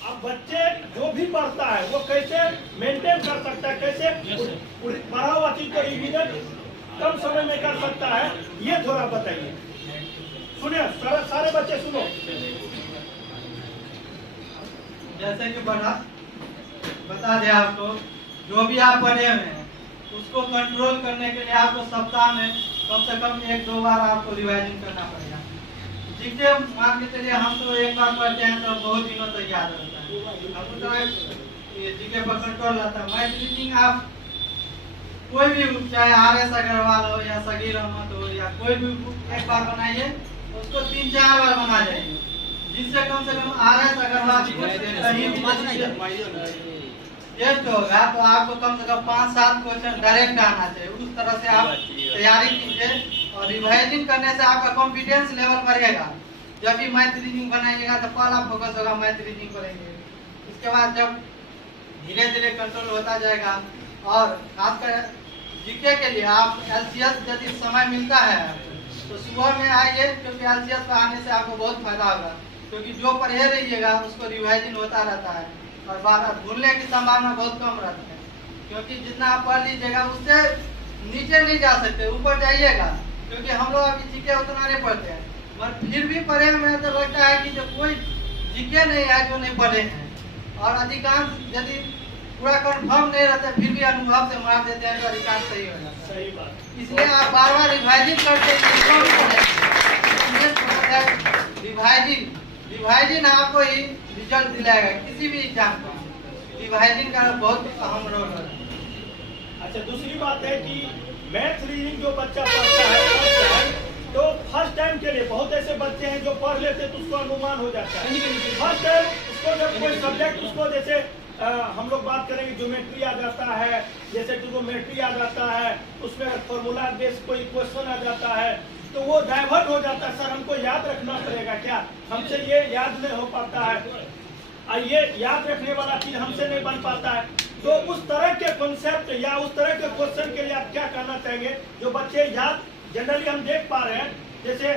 अब बच्चे जो भी पढ़ता है वो कैसे मेंटेन कर सकता है, कैसे पढ़ा हुआ चीज को रिवीजन कम समय में कर सकता है, ये थोड़ा बताइए। सुनिए सारे बच्चे सुनो। जैसे कि बता दें आपको, जो भी आप पढ़े हुए हैं उसको कंट्रोल करने के लिए आपको सप्ताह में कम से कम 1-2 बार आपको रिवाइजिंग करना पड़ेगा। जीके मान के चलिए हम तो एक बार पढ़ते हैं तो बहुत दिनों तक याद रहता है, हम तो जीके पर कंट्रोल रहता है। मैथ रीजनिंग आप कोई भी, चाहे RS अग्रवाल हो या सगीर अहमद हो या कोई भी बुक एक बार बनाइए, उसको 3-4 बार बना जाइए, जिससे कम से कम RS अग्रवाल कहीं भी टेस्ट होगा तो आपको कम से कम 5-7 क्वेश्चन डायरेक्ट आना चाहिए। उस तरह से आप तैयारी कीजिए और रिवाइजिंग करने से आपका कॉन्फिडेंस लेवल बढ़ेगा। जब भी मैथ रीजनिंग बनाइएगा तो पहला फोकस होगा मैथ रीजनिंग करेंगे, उसके बाद जब धीरे धीरे कंट्रोल होता जाएगा। और खासकर जीके के लिए आप LCS यदि समय मिलता है तो सुबह में आइए, क्योंकि LCS पर आने से आपको बहुत फायदा होगा, क्योंकि जो पढ़े रहिएगा उसको रिवाइजिंग होता रहता है और बार भूलने की संभावना बहुत कम रहती है। क्योंकि जितना आप पढ़ लीजिएगा उससे नीचे नहीं जा सकते, ऊपर जाइएगा, क्योंकि हम लोग अभी जीके उतना नहीं पढ़ते हैं, मगर फिर भी पढ़े में तो लगता है कि जो कोई जीके नहीं है जो नहीं पढ़े हैं। और अधिकांश यदि पूरा कंफर्म नहीं रहता फिर भी अनुभव से मार देते हैं तो अधिकांश सही हो जाता है। सही बात। इसलिए आप बार बार रिवाइजिंग करते हैं। रिवाइजिंग आपको ही रिजल्ट दिलाएगा किसी भी एग्जाम को। रिवाइजिंग का बहुत अहम रोल है। अच्छा, दूसरी बात है कि मैथ रीजनिंग जो बच्चा पढ़ता है तो फर्स्ट टाइम के लिए बहुत ऐसे बच्चे हैं जो पढ़ लेते तो उसको अनुमान हो जाता है। फर्स्ट टाइम उसको जब कोई सब्जेक्ट उसको जैसे हम लोग बात करेंगे ज्योमेट्री आ जाता है, जैसे ट्रिग्नोमेट्री आ जाता है, उसमें फॉर्मूला बेस्ड कोई क्वेश्चन आ जाता है तो वो डाइवर्ट हो जाता है। सर हमको याद रखना पड़ेगा क्या, हमसे ये याद नहीं हो पाता है, ये याद रखने वाला चीज हमसे नहीं बन पाता है। तो उस तरह के कॉन्सेप्ट या उस तरह के क्वेश्चन के लिए आप क्या करना चाहेंगे जो बच्चे याद जनरली हम देख पा रहे हैं, जैसे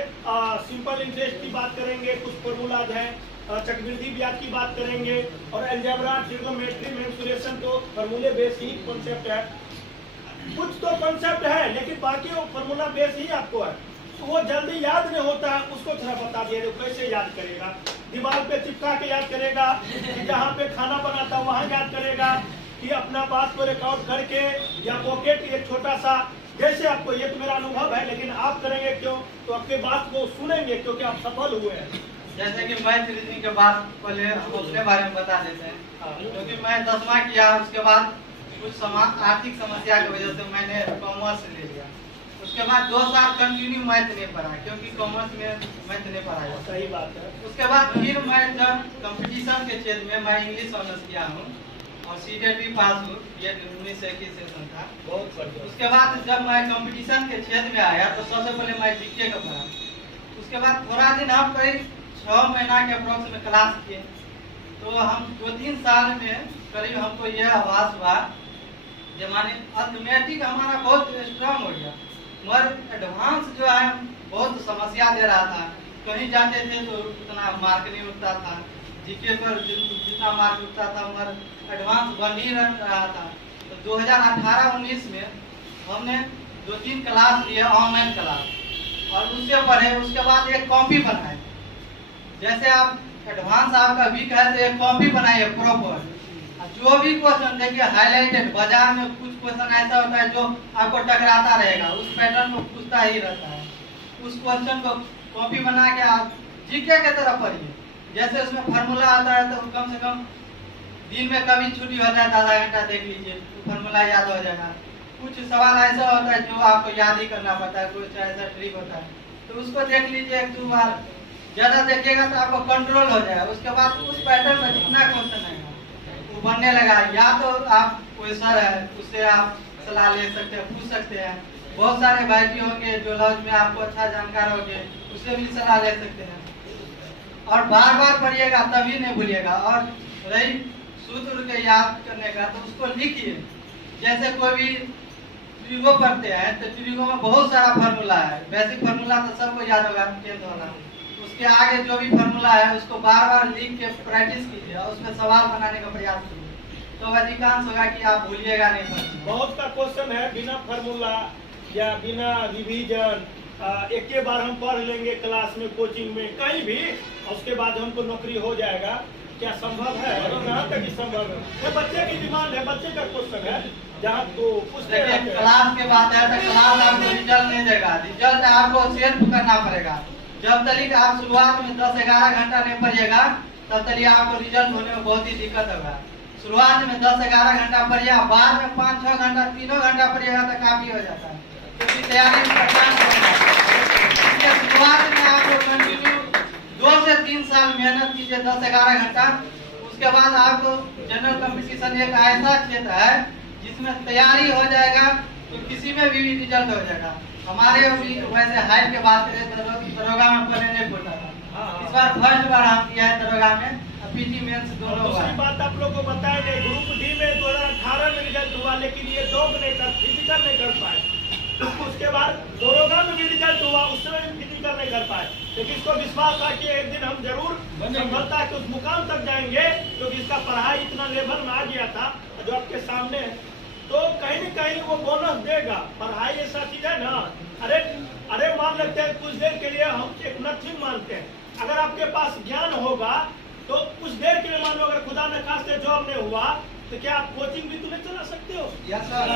सिंपल इंटरेस्ट की बात करेंगे, कुछ फॉर्मूलाज हैं, चक्रवृद्धि ब्याज की बात करेंगे और अलजेब्रा, ट्रिग्नोमेट्री, मेंसुरेशन तो फॉर्मूले बेस ही कॉन्सेप्ट है। कुछ तो कॉन्सेप्ट है लेकिन बाकी वो फॉर्मूला बेस ही आपको है, तो वो जल्दी याद नहीं होता है। उसको थोड़ा बता दिए कैसे याद करेगा, दीवार पे चिपका के याद करेगा, जहाँ पे खाना बनाता है वहाँ याद करेगा, कि अपना बात को रिकॉर्ड करके या पॉकेट एक छोटा सा, जैसे आपको, ये तो मेरा अनुभव है लेकिन आप करेंगे क्यों, तो आपके बात को सुनेंगे क्योंकि आप सफल हुए हैं। जैसे कि मैथ रीजनिंग के बाद पहले हम अपने बारे में बता देते हैं, क्योंकि मैं 10वां किया, उसके बाद कुछ आर्थिक समस्या की वजह से मैंने कॉमर्स ले लिया। उसके बाद 2 साल कंटिन्यू मैथ नहीं पढ़ा, क्योंकि कॉमर्स में मैथ नहीं पढ़ाया। सही बात है। उसके बाद फिर मैं जब कंपटीशन के क्षेत्र में मैं इंग्लिश ऑनर्स किया हूँ और सीटेट भी पास हूँ, ये 1921 सेशन था। बहुत बढ़िया। उसके बाद जब मैं कंपटीशन के क्षेत्र में आया तो सबसे पहले मैं जीके का पढ़ा। उसके बाद थोड़ा दिन हम करीब 6 महीना के अप्रोक्स में क्लास किए, तो हम 2-3 साल में करीब हमको यह आभास हुआ कि माने अर्थमेटिक हमारा बहुत स्ट्रांग हो गया, मगर एडवांस जो है बहुत समस्या दे रहा था। कहीं जाते थे तो उतना मार्क नहीं उठता था, जीके पर जितना मार्क उठता था मगर एडवांस बन ही रहा था। तो 2018-19 में हमने 2-3 क्लास लिए, ऑनलाइन क्लास, और उससे पढ़े। उसके बाद एक कॉपी बनाए, जैसे आप एडवांस आपका वीक है तो एक कॉपी बनाइए प्रॉपर, जो भी क्वेश्चन देखिए हाईलाइटेड। बाजार में कुछ क्वेश्चन ऐसा होता है जो आपको टकराता रहेगा, उस पैटर्न को पूछता ही रहता है, उस क्वेश्चन को कॉपी बना के आप जीके के तरफ पढ़िए। जैसे उसमें फार्मूला आता है तो कम से कम दिन में कभी छुट्टी होता है तो आधा घंटा देख लीजिए, तो फार्मूला याद हो जाएगा। कुछ सवाल ऐसा होता है जो आपको याद ही करना पड़ता है, कुछ ऐसा ट्रिक होता है तो उसको देख लीजिए 1-2 बार। ज्यादा देखिएगा तो आपको कंट्रोल हो जाएगा। उसके बाद उस पैटर्न में जितना क्वेश्चन है वो बनने लगा। या तो आप कोई सर है उससे आप सलाह ले सकते हैं, पूछ सकते हैं। बहुत सारे भाई भी होंगे जो लॉज में आपको अच्छा जानकार होंगे, उससे भी सलाह ले सकते हैं। और बार बार पढ़िएगा तभी नहीं भूलिएगा। और रही सूत्र के याद करने का तो उसको लिखिए। जैसे कोई भी ट्रिगो पढ़ते हैं तो ट्रिगो में बहुत सारा फार्मूला है, बेसिक फार्मूला तो सबको याद होगा 10th वाला, उसके आगे जो भी फॉर्मूला है उसको बार बार लिख के प्रैक्टिस कीजिए और उसमें सवाल बनाने का प्रयास कीजिए, तो अधिकांश होगा कि आप भूलिएगा नहीं सर। बहुत का क्वेश्चन है बिना फार्मूला या बिना रिवीजन एक के बार हम पढ़ लेंगे क्लास में, कोचिंग में, कहीं भी, उसके बाद हमको नौकरी हो जाएगा। क्या संभव है? यहाँ तक ही संभव है। ये बच्चे की डिमांड है, बच्चे का क्वेश्चन है। जहाँ तो पूछते देखिए हैं क्लास के बाद है तो क्लास आपको रिजल्ट नहीं देगा, रिजल्ट आपको सेल्फ करना पड़ेगा। जब तक आप शुरुआत में 10-11 घंटा नहीं पढ़िएगा तब तक आपको रिजल्ट होने में बहुत ही दिक्कत होगा। शुरुआत में 10-11 घंटा पढ़िए, बाद में 5-6 घंटा 3 घंटा पढ़िएगा तो काफी हो जाता है, क्योंकि तैयारी में परेशान होगा। शुरुआत में आपको कंटिन्यू 2 से 3 साल मेहनत कीजिए 10-11 घंटा। उसके बाद आपको जनरल कंपटीशन एक ऐसा क्षेत्र है जिसमें तैयारी हो जाएगा तो किसी में भी रिजल्ट हो जाएगा। हमारे भी वैसे हाइट के बात करें तो दरोगा में पहले नहीं होता था, इस बार फर्स्ट बार हम किया है दरोगा में, पीटी मेंस दोनों हुआ। दूसरी बात आप लोग को बताया नहीं, ग्रुप डी में 2018 में रिजल्ट हुआ, लेकिन ये दौड़ नहीं कर, फिजिकल नहीं कर पाए। उसके बाद दरोगा में भी रिजल्ट हुआ, उसमें भी फिजिकल नहीं कर पाए। लेकिन इसको विश्वास था कि एक दिन हम जरूर सफलता के उस मुकाम तक जाएंगे, क्योंकि इसका पढ़ाई इतना लेवल में आ गया था जो आपके सामने है। तो कहीं न कहीं वो बोनस देगा। पढ़ाई ऐसा चीज है ना, अरे मान लेते हैं कुछ देर के लिए हम एक नथिंग मानते हैं। अगर आपके पास ज्ञान होगा तो कुछ देर के लिए मान लो, अगर खुदा न खास्ते जॉब नहीं हुआ तो क्या आप कोचिंग भी तो नहीं चला सकते हो? Yes sir.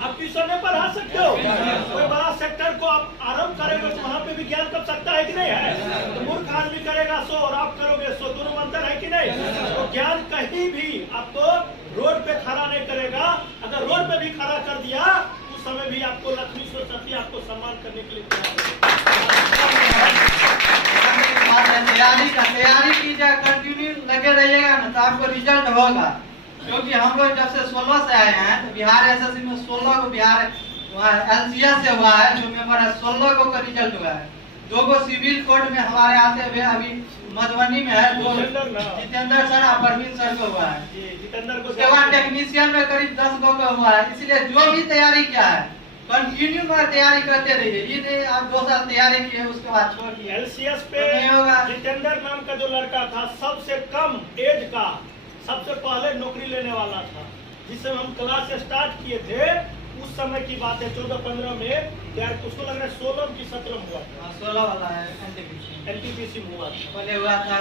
आप ट्यूशन में पढ़ा सकते हो? कोई बड़ा सेक्टर को आप आरंभ करेंगे तो वहाँ पे भी ज्ञान कर सकता है कि नहीं है? तो मूर्ख आदमी करेगा 100 और आप करोगे 100, दोनों में अंतर है कि नहीं? तो ज्ञान कहीं भी आपको रोड पे खड़ा नहीं करेगा। अगर रोड पे भी खड़ा कर दिया उस समय भी आपको लक्ष्मी सरस्वती आपको सम्मान करने के लिए तैयारी कीजिए, कंटिन्यू लगे रहिएगा ना तो आपको रिजल्ट होगा। क्योंकि हम लोग जब से 16 से आए हैं तो बिहार एसएससी में 16 को बिहार एलसीएस से हुआ है, जो मेंबर है 16 को का रिजल्ट हुआ है। 2 को सिविल कोर्ट में हमारे आते हुए अभी मधुबनी में है, जितेंद्र सर और परवीन सर को हुआ है। उसके बाद टेक्नीशियन में करीब 10 को हुआ है। इसलिए जो भी तैयारी किया है कंटिन्यू में तैयारी करते रहिए, ये नहीं आप 2 साल तैयारी किए उसके बाद छोड़ दिए। एलसीएस पे जितेंद्र नाम का जो लड़का था सबसे कम एज का सबसे पहले नौकरी लेने वाला था। जिस समय हम क्लास स्टार्ट किए थे उस समय की बात है, 14-15 में यार उसको लग रहा है 16 की 17 हुआ था। 16 वाला है एनटीपीसी में हुआ था, पहले हुआ था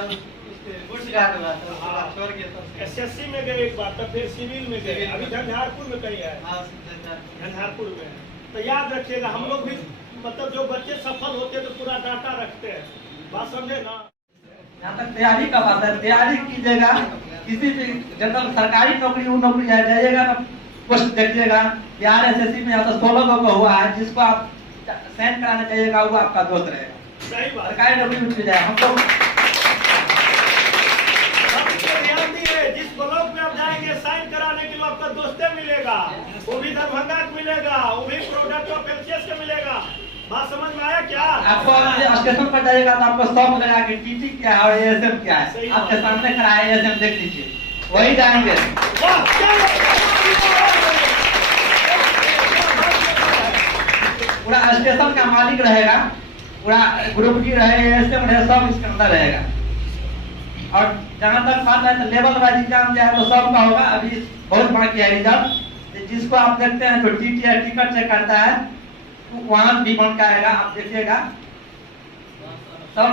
गुड्स गार्ड हुआ था, उसके बाद छोड़ के तब एसएससी में गए एक बार, तब फिर सिविल में गए, अभी झंझारपुर में कहीं है, झंझारपुर में। तो याद रखिएगा, हम लोग भी मतलब जो बच्चे सफल होते हैं तो पूरा डाटा रखते हैं, बात समझे ना। यहाँ तक तैयारी का बात है, तैयारी कीजिएगा। किसी भी जनरल सरकारी नौकरी वो नौकरी जाइएगा ना, पोस्ट देखिएगा। बिहार एसएससी में यहाँ तो 16 को हुआ है, जिसको आप साइन कराने चाहिएगा वो आपका दोस्त रहेगा। सही बात, सरकारी नौकरी मिल जाए। हम लोग ध्यान दिए, जिस ब्लॉक में आप जाएंगे साइन कराने के लिए आपका दोस्ते मिलेगा, वो भी दरभंगा का मिलेगा, वो भी प्रोडक्ट ऑफ एलसीएस का मिलेगा। बात समझ में आया क्या? आपको स्टेशन पर जाइएगा तो आपको सब लगा कि टीटी क्या है और एएसएम क्या है, आपके सामने खड़ा है, एएसएम देख लीजिए, वही जाएंगे। पूरा स्टेशन का मालिक रहेगा, पूरा ग्रुप डी रहे, एएसएम रहे, सब इसके अंदर रहेगा। और जहाँ तक बात है तो लेवल वाइज एग्जाम जो है तो सबका होगा, अभी बहुत बाकी है रिजल्ट। जिसको आप देखते हैं तो टीटी टिकट चेक करता है, वहाँ भी बन के आएगा, आप देखिएगा। सब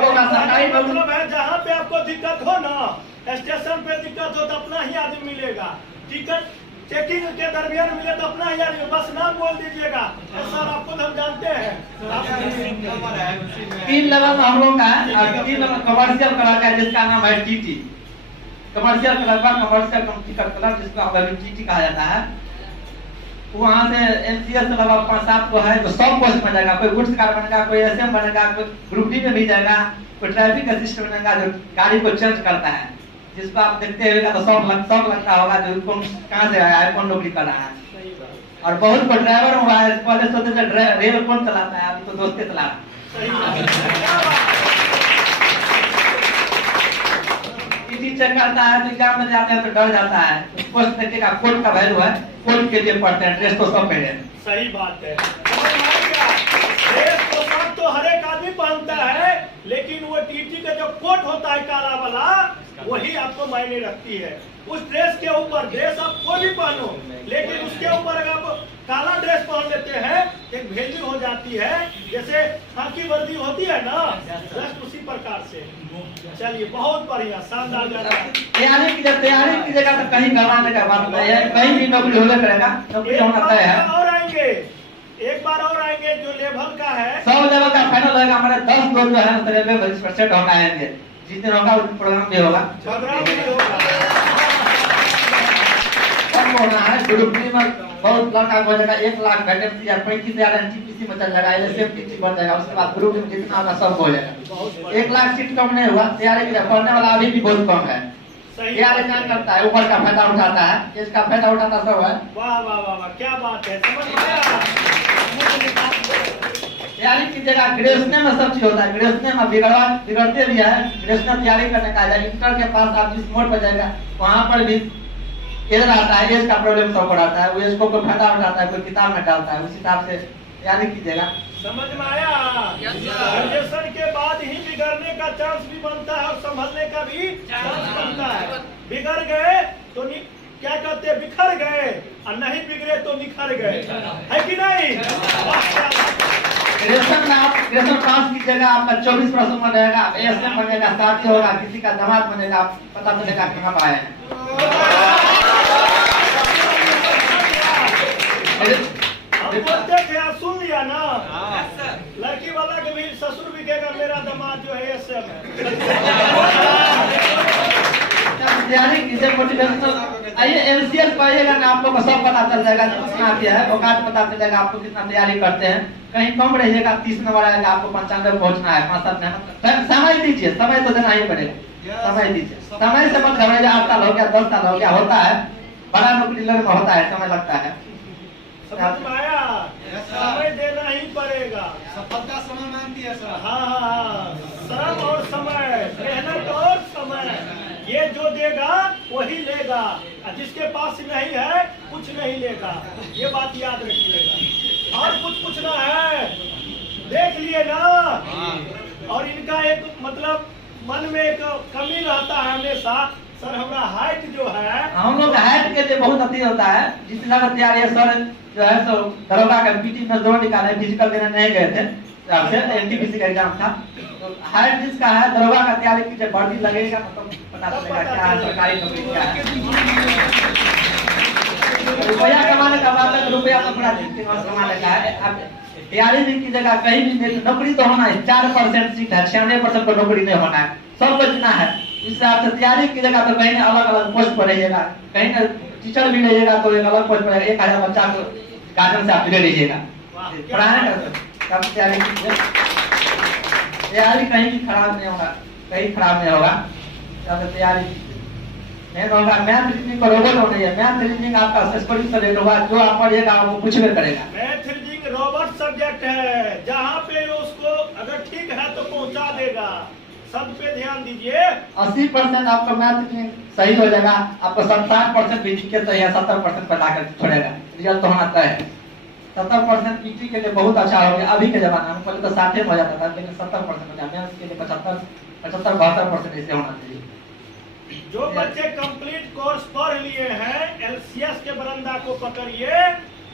लोग सरकारी मतलब है, जहाँ पे आपको दिक्कत हो ना, स्टेशन पे दिक्कत हो तो अपना ही आदमी मिलेगा, टिकट चेकिंग के दरमियान मिले तो अपना ही आदमी, बस नाम बोल दीजिएगा। सर आपको हम जानते हैं 3 लेवल हम लोग का है, और 3 लेवल कमर्शियल कलर का है जिसका नाम है टीटी। कमर्शियल कलर का कमर्शियल टिकट कलर जिसको टीटी कहा जाता है। वहाँ से एमसीएस लगभग 5-7 को है, तो सब पोस्ट में जाएगा। कोई गुड्स कार बनेगा, कोई एसएम बनेगा, कोई ग्रुप डी में भी जाएगा, कोई ट्रैफिक असिस्टेंट बनेगा जो गाड़ी को चेंज करता है, जिसको आप देखते हुए तो सब लगता होगा जो कौन कहाँ से आया है, कौन नौकरी कर रहा है। और बहुत को ड्राइवर हुआ है, पहले सोचते थे रेल कौन चलाता है, अभी तो दोस्ते चला चेक करता है। तो एग्जाम में जाते हैं तो डर जाता है, पोस्ट देखिएगा कोर्ट का वैल्यू है, कोर्ट के लिए पढ़ते हैं, ड्रेस तो सब पहने। सही बात है, ड्रेस तो सब तो हर एक आदमी पहनता है, लेकिन वो टीटी का जो कोट होता है काला वाला, वही आपको मायने रखती है। उस ड्रेस के ऊपर, ड्रेस आप कोई भी पहनो, लेकिन उसके ऊपर अगर आप काला ड्रेस पहन लेते हैं, एक वैल्यू हो जाती है, जैसे खाकी वर्दी होती है ना, जस्ट उसी प्रकार से। चलिए, बहुत बढ़िया, शानदार। तैयारी की जगह तो कहीं करवाने का बात नहीं है, कहीं भी नौकरी होगा करेगा, नौकरी होना तय है। और आएंगे, एक बार और आएंगे, जो लेवल का है 100 लेवल का फाइनल होगा। हमारे 10 लोग जो है रेलवे सेट होगा, आएंगे, जिस दिन होगा उस दिन प्रोग्राम भी होगा। प्रोग्राम भी होगा। होना है ग्रुप डी में बहुत लड़का हो जाएगा, 1 लाख वैकेंसी या 35,000 एनटीपीसी में चल जाएगा, एलएसएफटीसी बन जाएगा। उसके बाद ग्रुप में जितना होगा सब हो जाएगा। 1 लाख सीट कम नहीं हुआ, तैयारी के लिए पढ़ने वाला अभी भी बहुत कम है। तैयारी क्या करता है, ऊपर का फायदा उठाता है, इसका फायदा उठाता सब है। वाह वाह वाह वाह, क्या बात है, समझ में आया। तैयारी की जगह ग्रेजुएशन में सब चीज होता है, ग्रेजुएशन में बिगड़ते भी है। ग्रेजुएशन तैयारी करने का है, इंटर के पास आप जिस मोड़ पर जाएगा वहाँ पर भी एज आता है, एज का प्रॉब्लम सब पड़ाता है, वो एज को कोई फायदा उठाता है, कोई किताब में डालता है, उस हिसाब से तैयारी कीजिएगा। समझ में आया। ग्रेजुएशन के बाद ही बिगड़ने का चांस भी बनता है और संभलने का भी चांस बनता है। बिगड़ गए तो क्या कहते हैं, बिखर गए, और नहीं बिगड़े तो निखर गए, है कि नहीं। ग्रेजुएशन में आप ग्रेजुएशन पास कीजिएगा, आपका 24% में रहेगा, एएसएम बनेगा, शादी होगा, किसी का दामाद बनेगा, आप पता चलेगा कहाँ पाए हैं। हम बोलते थे, आप सुन लिया ना, लड़की वाला के भी ससुर भी कहेगा मेरा दामाद जो है एएसएम तैयारी कीजिए, मोटिवेशनल आइए, एलसीएस पाइएगा ना, आप लोग को सब पता चल जाएगा कितना आती है, औकात पता चलेगा आपको कितना तैयारी करते हैं। कहीं कम रहिएगा, 30 नंबर आएगा, आपको 95 पहुंचना है, 5-7 समय दीजिए, समय तो देना ही पड़ेगा, समय दीजिए, समय से मत घबराइए। 8 साल हो गया, 10 साल हो गया, होता है, बड़ा नौकरी लगने में होता है, समय लगता है। समझ में आया, समय देना ही पड़ेगा, सफलता समय मांगती है सर। हाँ, श्रम और समय, मेहनत और समय, ये जो देगा वही लेगा, और जिसके पास नहीं है कुछ नहीं लेगा, ये बात याद रखिएगा। और कुछ पूछना है, देख लिए ना। और इनका एक मतलब मन में एक कमी रहता है हमेशा, सर हमारा हाइट जो है, हम लोग हाइट के लिए बहुत अति होता है, जिस तरह तैयारी है सर जो है सो दरोगा का पीटी में दौड़ निकाले, फिजिकल देने नहीं गए थे, एनटीपीसी का एग्जाम था, तो हाइट जिसका है दरोगा का तैयारी कीजिए, वर्दी लगेगा मतलब पता चलेगा क्या है सरकारी नौकरी क्या है। रुपया कमाने का बात है, रुपया तो बड़ा कमाने का है। आप तैयारी भी कीजिएगा, कहीं भी नौकरी तो होना है, 4% सीट है, 96% को नौकरी नहीं होना है, सब बचना है। इस हिसाब से तैयारी कीजिएगा तो कहीं अलग अलग पोस्ट पर रहिएगा, कहीं ना टीचर भी रहिएगा तो एक अलग पोस्ट पर, 1000 बच्चा को गार्डन से आप ले लीजिएगा, पढ़ाने का तैयारी कीजिए। तैयारी कहीं भी खराब नहीं होगा, कहीं खराब नहीं होगा, तैयारी नहीं होगा। मैथ रीजनिंग को रोबोट हो नहीं है, मैथ रीजनिंग आपका स्टडी सब्जेक्ट होगा, जो आप पढ़िएगा वो कुछ भी करेगा। मैथ रीजनिंग रोबोट सब्जेक्ट है, जहाँ पे उसको अगर ठीक है तो पहुँचा देगा, सब पे ध्यान दीजिए। 80% आपका मैथ सही हो जाएगा, आपको 60% भी के सही है, 70% पर लाकर छोड़ेगा, रिजल्ट तो होना तय है। 70% पीटी के लिए बहुत अच्छा हो गया अभी के जमाना में, पहले तो 60 हो जाता था, लेकिन 70% हो जाता है, के लिए 75-72% ऐसे होना चाहिए। जो बच्चे कंप्लीट कोर्स पढ़ लिए हैं, एलसीएस के बरंदा को पकड़िए,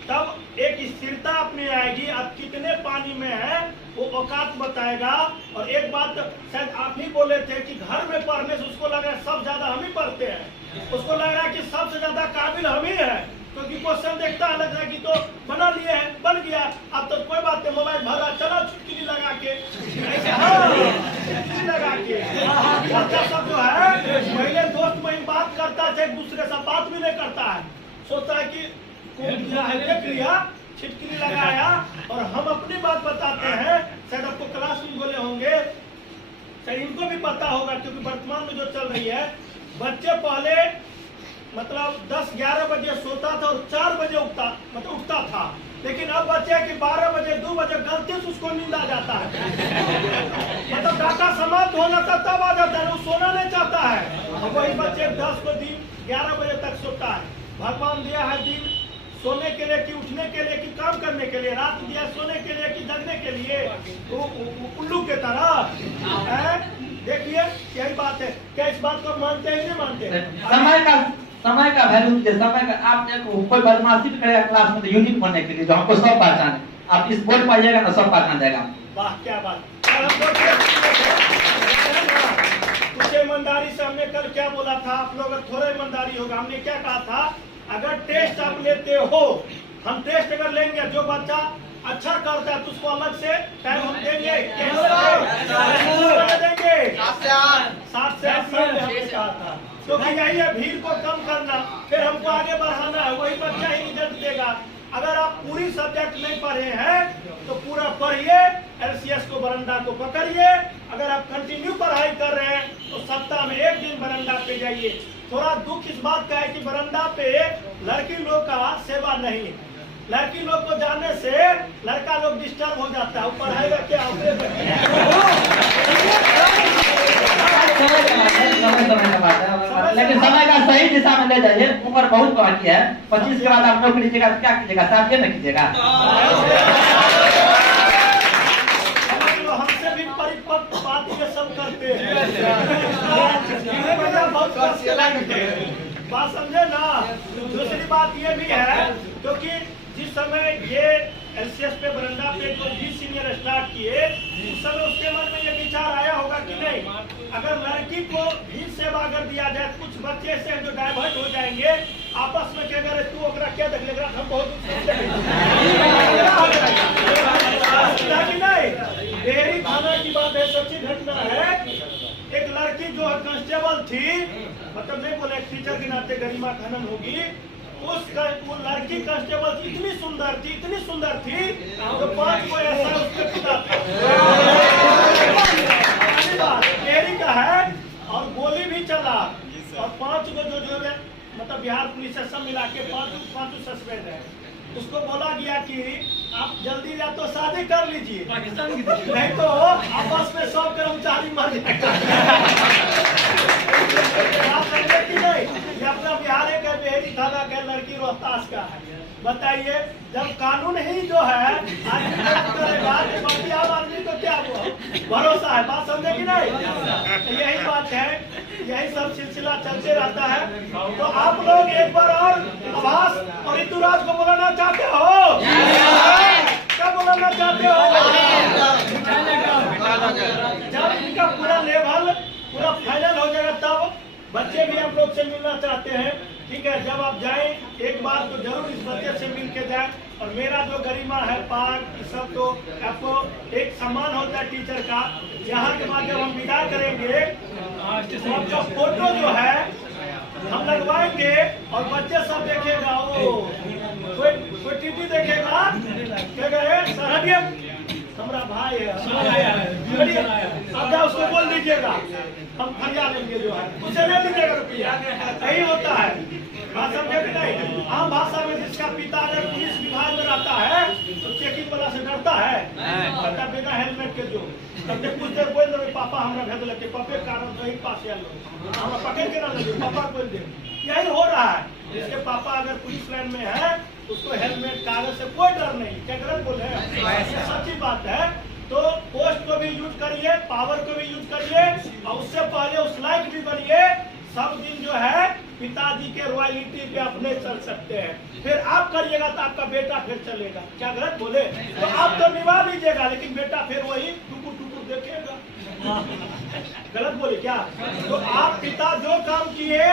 तब एक स्थिरता अपने आएगी। अब कितने पानी में है वो औकात बताएगा। और एक बात शायद आप ही बोले थे कि घर में पढ़ने से उसको लग रहा है सब ज्यादा हम ही पढ़ते हैं, उसको लग रहा है कि सबसे ज्यादा काबिल हम ही है, क्योंकि क्वेश्चन देखता है लग रहा है कि तो बना लिए हैं, बन गया, अब तो कोई बात नहीं, मोबाइल भरा चलो चुटकी लगा के, चुटकी लगा के। बच्चा सब जो है पहले दोस्त में बात करता है, एक दूसरे से बात भी नहीं करता है, सोचता है कि देख लिया, छिटकी लगाया, और हम अपनी बात बताते हैं। शायद आपको क्लास में बोले होंगे, शायद इनको भी पता होगा, क्योंकि वर्तमान में जो चल रही है, बच्चे पहले मतलब 10-11 बजे सोता था और 4 बजे उठता था, लेकिन अब बच्चे कि 12 बजे 2 बजे गलती से उसको नींद आ जाता है। मतलब डाटा समाप्त होना था तब आ जाता है, वो सोना नहीं चाहता है। वही बच्चे 10 को दिन 11 बजे तक सोता है। भगवान दिया है दिन सोने के लिए कि उठने के लिए कि काम करने के लिए? रात दिया सोने के लिए कि जगने के लिए? उल्लू के तरह है। देखिए यही बात है। क्या इस बात को मानते हैं नहीं मानते? समय का वैल्यू दीजिए। समय का आप देखो कोई बदमाशी भी करेगा क्लास में तो यूनिक बनने के लिए जो हमको सब पहचान, आप इस बोर्ड पर आइएगा ना सब पहचान जाएगा। वाह क्या बात। कुछ ईमानदारी से हमने कल क्या बोला था, आप लोग थोड़ा ईमानदारी होगा। हमने क्या कहा था, अगर टेस्ट आप लेते हो, हम टेस्ट अगर लेंगे, जो बच्चा अच्छा करता है तो उसको अलग से टाइम हम देंगे। देंगे 7 से 8 साल में हमने कहा था, क्योंकि यही है भीड़ को कम करना, फिर हमको आगे बढ़ाना है। वही बच्चा ही रिजल्ट देगा। अगर आप पूरी सब्जेक्ट नहीं पढ़े हैं तो पूरा पढ़िए, LCS को बरंडा को पकड़िए। अगर आप कंटिन्यू पढ़ाई कर रहे हैं तो सप्ताह में 1 दिन बरंडा पे जाइए। थोड़ा दुख इस बात का है कि बरंडा पे लड़की लोग का सेवा नहीं है। लड़की लोग को जाने से लड़का लोग डिस्टर्ब हो जाता है। पढ़ाई में क्या समय का बात है, लेकिन समय का सही दिशा में ले जाइए। उम्र बहुत बाकी है, 25 के बाद आप नौकरी लीजिएगा तो क्या कीजिएगा? शादी न कीजिएगा। हमसे भी परिपक्व बात ये सब करते हैं। बात समझे ना। दूसरी बात ये भी है, क्योंकि जिस समय ये LCS पे बरंडा पे जो 20 सीनियर स्टार्ट किए, उस समय उसके मन में ये विचार आया होगा कि नहीं, अगर लड़की को भी सेवा अगर दिया जाए, कुछ बच्चे ऐसे हैं जो डाइवर्ट हो जाएंगे आपस में, क्या करे तू ओकरा क्या देख लेगा, हम बहुत नहीं। डेहरी थाना की बात है, सच्ची घटना है। एक लड़की जो कांस्टेबल थी, मतलब नहीं बोले टीचर के नाते गरिमा खनन होगी, वो लड़की कांस्टेबल इतनी सुंदर थी, इतनी सुंदर थी तो 5 को ऐसा उसके पिता डेहरी का है, और गोली भी चला, और 5 को जो है मतलब बिहार पुलिस से सब मिला के 5 सस्पेंड है। उसको बोला गया कि आप जल्दी या तो शादी कर लीजिए, नहीं तो आपस में सब कर्मचारी मर जाएगा। ये अपना बिहार का डेहरी थाना का लड़की रोहतास का है। बताइए, जब कानून ही जो है बाकी आम आदमी को क्या भरोसा है? बात समझे कि नहीं? यही बात है, यही सब सिलसिला चलते रहता है। तो आप लोग एक बार और आवास और ऋतुराज को बुलाना चाहते हो? क्या बुलाना चाहते हो? जब इनका पूरा लेवल पूरा फाइनल हो जाएगा तब बच्चे भी आप लोग से मिलना चाहते हैं। ठीक है, जब आप जाएं एक बार तो जरूर इस बच्चे से मिल के जाए। और मेरा जो गरिमा है, पाक सब तो आपको एक सम्मान होता है टीचर का। यहाँ के बाद जब हम विदा करेंगे तो आपका फोटो जो है हम लगवाएंगे और बच्चे सब देखेगा। वो कोई टीटी देखेगा, क्या कहे सरहदिया हमारा भाई है, अब जा उसको बोल दीजिएगा, हम फरिया लेंगे जो है उसे ले लीजिएगा रुपया। यही होता है, बात समझे कि नहीं? आम भाषा में जिसका पिता अगर पुलिस विभाग में रहता है तो चेकिंग वाला से डरता है, कहता बिना हेलमेट के जो कहते कुछ देर बोल दे पापा हमारा भेज लेके पपे कारण तो ही पास हमारा पकड़ के ना लगे पापा बोल दे। यही हो रहा है। जिसके पापा अगर पुलिस लाइन में है उसको हेलमेट कागज से कोई डर नहीं। क्या गलत बोले? सच्ची बात है। तो पोस्ट को भी यूज करिए, पावर को भी यूज करिए, और उससे पहले उस लायक भी बनिए। सब दिन जो है पिताजी के रॉयल्टी पे अपने चल सकते हैं, फिर आप करिएगा तो आपका बेटा फिर चलेगा। क्या गलत बोले? तो आप तो निभा लीजिएगा, लेकिन बेटा फिर वही टुकुर टुकुर देखेगा। गलत बोले क्या? तो आप पिता जो काम किए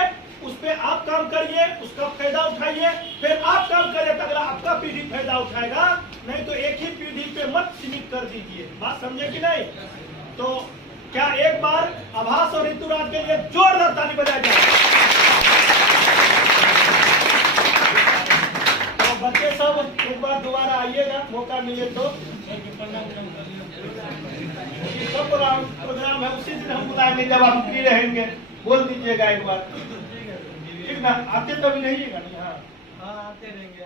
उस पे आप काम करिए, उसका फायदा उठाइए, फिर आप काम करिए तो अगला आपका पीढ़ी फायदा उठाएगा। नहीं तो एक ही पीढ़ी पे मत सीमित कर दीजिए। बात समझे कि नहीं? तो क्या एक बार आभास और ऋतुराज के लिए जोरदार ताली बजाई जाए। तो बच्चे सब एक बार दोबारा आइएगा, मौका मिले तो। सब प्रोग्राम है उसी दिन हम बुलाएंगे जब आप फ्री रहेंगे। बोल दीजिएगा एक बार, ठीक ना? आते तो भी रहिएगा। हाँ, आते रहेंगे।